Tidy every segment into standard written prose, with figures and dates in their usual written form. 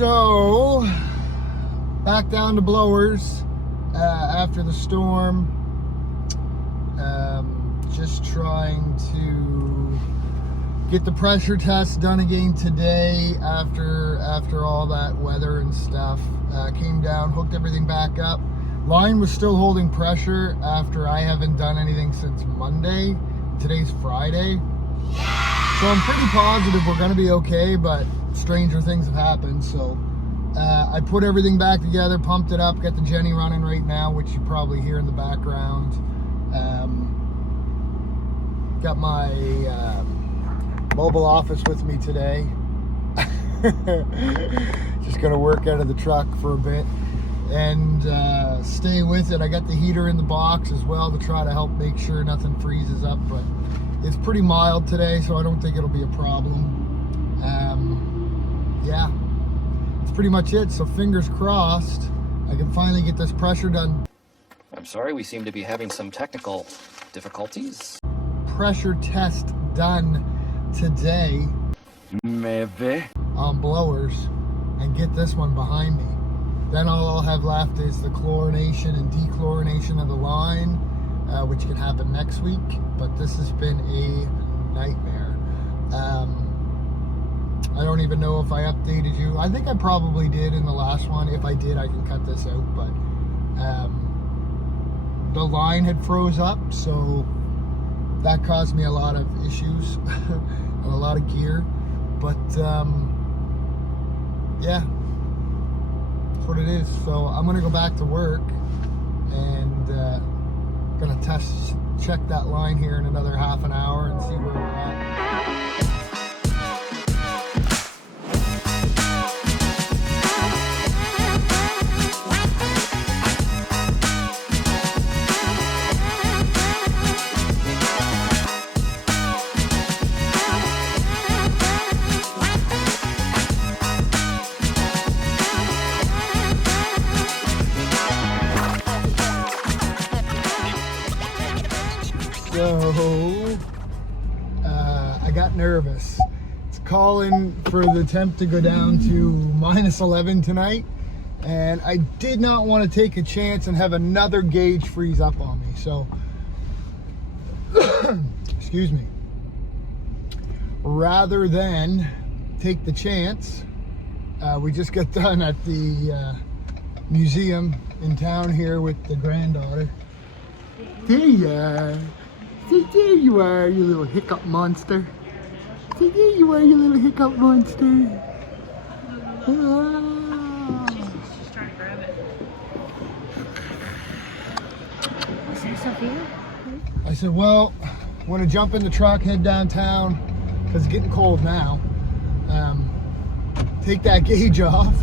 So, back down to blowers after the storm. Just trying to get the pressure test done again today after all that weather and stuff. Came down, hooked everything back up. Line was still holding pressure after I haven't done anything since Monday. Today's Friday. So I'm pretty positive we're going to be okay, but stranger things have happened. So I put everything back together, pumped it up, got the Jenny running right now, which you probably hear in the background. Got my mobile office with me today. Just going to work out of the truck for a bit and stay with it. I got the heater in the box as well to try to help make sure nothing freezes up, but it's pretty mild today, so I don't think it'll be a problem. Yeah, that's pretty much it. So fingers crossed I can finally get this pressure done. I'm sorry, we seem to be having some technical difficulties. Pressure test done today. Maybe. On blowers, and get this one behind me. Then all I'll have left is the chlorination and dechlorination of the line, which can happen next week, but this has been a nightmare. I don't even know if I updated you. I think I probably did in the last one. If I did, I can cut this out, but the line had froze up, so that caused me a lot of issues and a lot of gear, but yeah, that's what it is. So I'm gonna go back to work and gonna check that line here in another half an hour and see where we're at. So, I got nervous. It's calling for the temp to go down to -11 tonight, and I did not want to take a chance and have another gauge freeze up on me. So, excuse me. Rather than take the chance, we just got done at the museum in town here with the granddaughter. There you are. There you are, you little hiccup monster. There you are, you little hiccup monster. Ah. She's trying to grab it. Is that Sophia? I said, well, I want to jump in the truck, head downtown, because it's getting cold now. Take that gauge off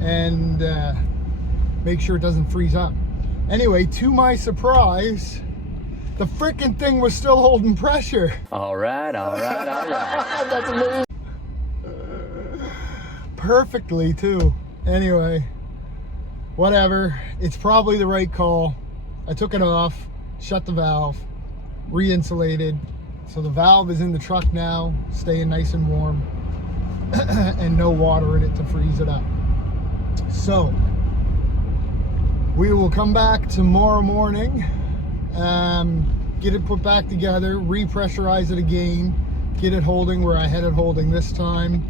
and make sure it doesn't freeze up. Anyway, to my surprise, the freaking thing was still holding pressure. All right. That's amazing. Perfectly too. Anyway, whatever. It's probably the right call. I took it off, shut the valve, re-insulated. So the valve is in the truck now, staying nice and warm, and no water in it to freeze it up. So we will come back tomorrow morning. Get it put back together, repressurize it again, get it holding where I had it holding this time,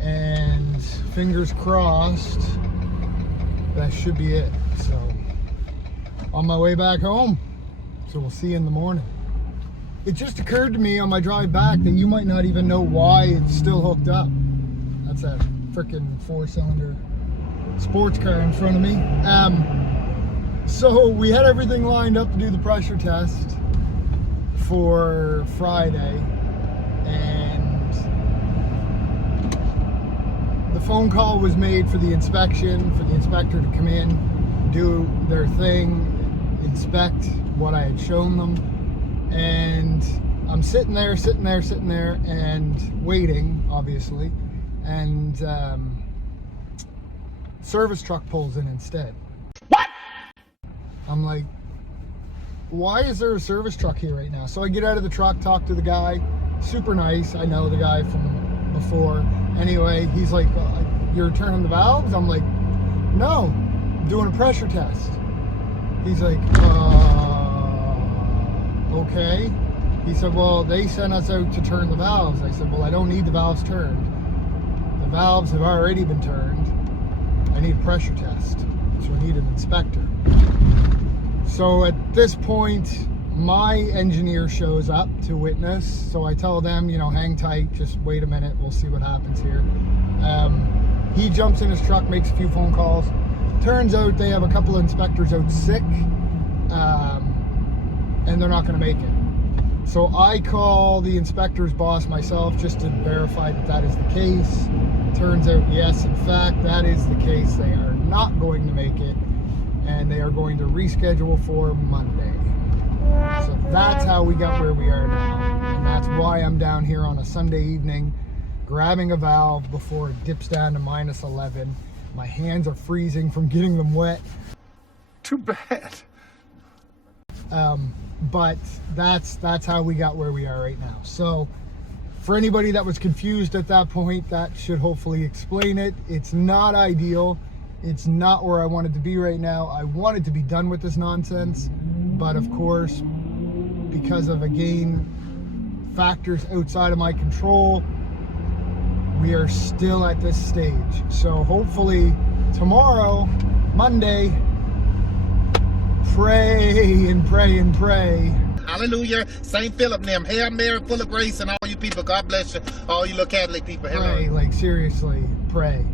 and fingers crossed, that should be it. So, on my way back home, so we'll see you in the morning. It just occurred to me on my drive back that you might not even know why it's still hooked up. That's a freaking 4-cylinder sports car in front of me. So we had everything lined up to do the pressure test for Friday, and the phone call was made for the inspection, for the inspector to come in, do their thing, inspect what I had shown them, and I'm sitting there and waiting, obviously, and service truck pulls in instead. I'm like, why is there a service truck here right now? So I get out of the truck, talk to the guy, super nice. I know the guy from before. Anyway, he's like, you're turning the valves? I'm like, no, I'm doing a pressure test. He's like, okay. He said, well, they sent us out to turn the valves. I said, well, I don't need the valves turned. The valves have already been turned. I need a pressure test. So I need an inspector. So at this point, my engineer shows up to witness. So I tell them, you know, hang tight, just wait a minute, we'll see what happens here. He jumps in his truck, makes a few phone calls. Turns out they have a couple of inspectors out sick, and they're not going to make it. So I call the inspector's boss myself just to verify that that is the case. Turns out, yes, in fact, that is the case. They are not going to make it, and they are going to reschedule for Monday. So that's how we got where we are now, and that's why I'm down here on a Sunday evening grabbing a valve before it dips down to minus 11. My hands are freezing from getting them wet. Too bad. But that's how we got where we are right now. So for anybody that was confused at that point, that should hopefully explain it. It's not ideal. It's not where I wanted to be right now. I wanted to be done with this nonsense, but of course, because of, again, factors outside of my control, we are still at this stage. So hopefully tomorrow, Monday, pray and pray and pray. Hallelujah. St. Philip and them. Hail Mary, full of grace, and all you people, God bless you. All you little Catholic people. Pray, like seriously, pray.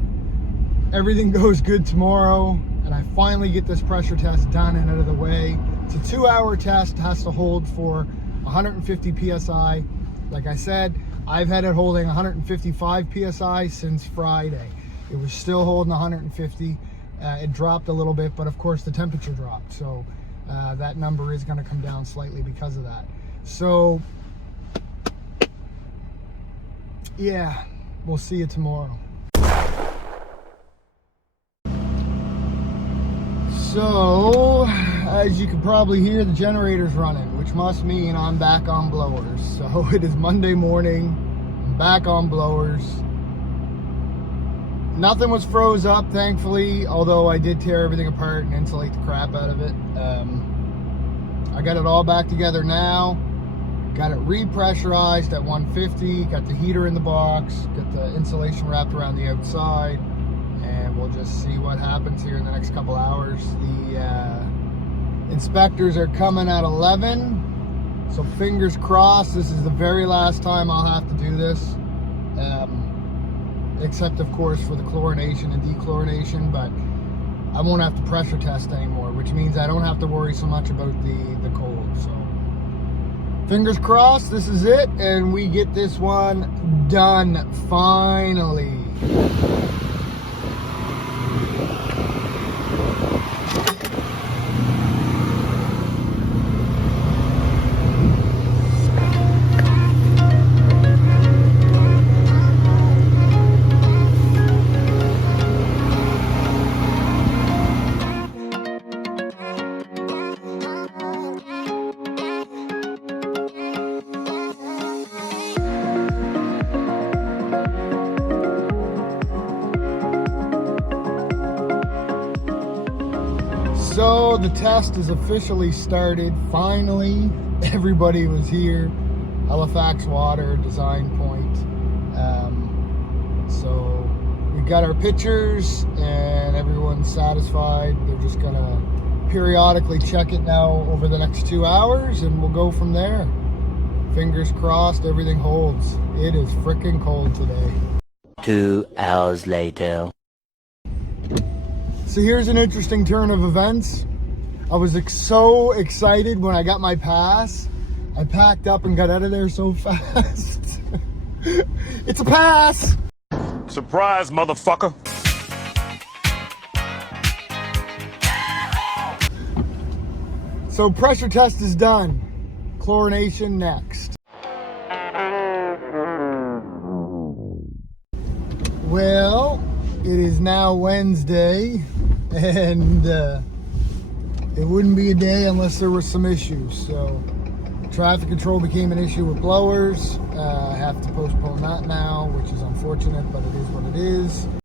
Everything goes good tomorrow, and I finally get this pressure test done and out of the way. It's a 2-hour test, has to hold for 150 PSI. Like I said, I've had it holding 155 PSI since Friday. It was still holding 150. It dropped a little bit, but of course the temperature dropped. So that number is going to come down slightly because of that. So yeah, we'll see you tomorrow. So, as you can probably hear, the generator's running, which must mean I'm back on blowers. So it is Monday morning, I'm back on blowers. Nothing was froze up, thankfully, although I did tear everything apart and insulate the crap out of it. I got it all back together now. Got it repressurized at 150, got the heater in the box, got the insulation wrapped around the outside. And we'll just see what happens here in the next couple hours. The inspectors are coming at 11, so fingers crossed this is the very last time I'll have to do this, except of course for the chlorination and dechlorination, but I won't have to pressure test anymore, which means I don't have to worry so much about the cold. So fingers crossed this is it, and we get this one done finally. So the test is officially started. Finally, everybody was here. Halifax Water, Design Point. So we got our pictures and everyone's satisfied. They're just gonna periodically check it now over the next 2 hours, and we'll go from there. Fingers crossed everything holds. It is freaking cold today. 2 hours later. So here's an interesting turn of events. I was so excited when I got my pass. I packed up and got out of there so fast. It's a pass! Surprise, motherfucker. So pressure test is done. Chlorination next. Well, it is now Wednesday, and it wouldn't be a day unless there were some issues. So Traffic control became an issue with blowers. I have to postpone that now, which is unfortunate, but it is what it is.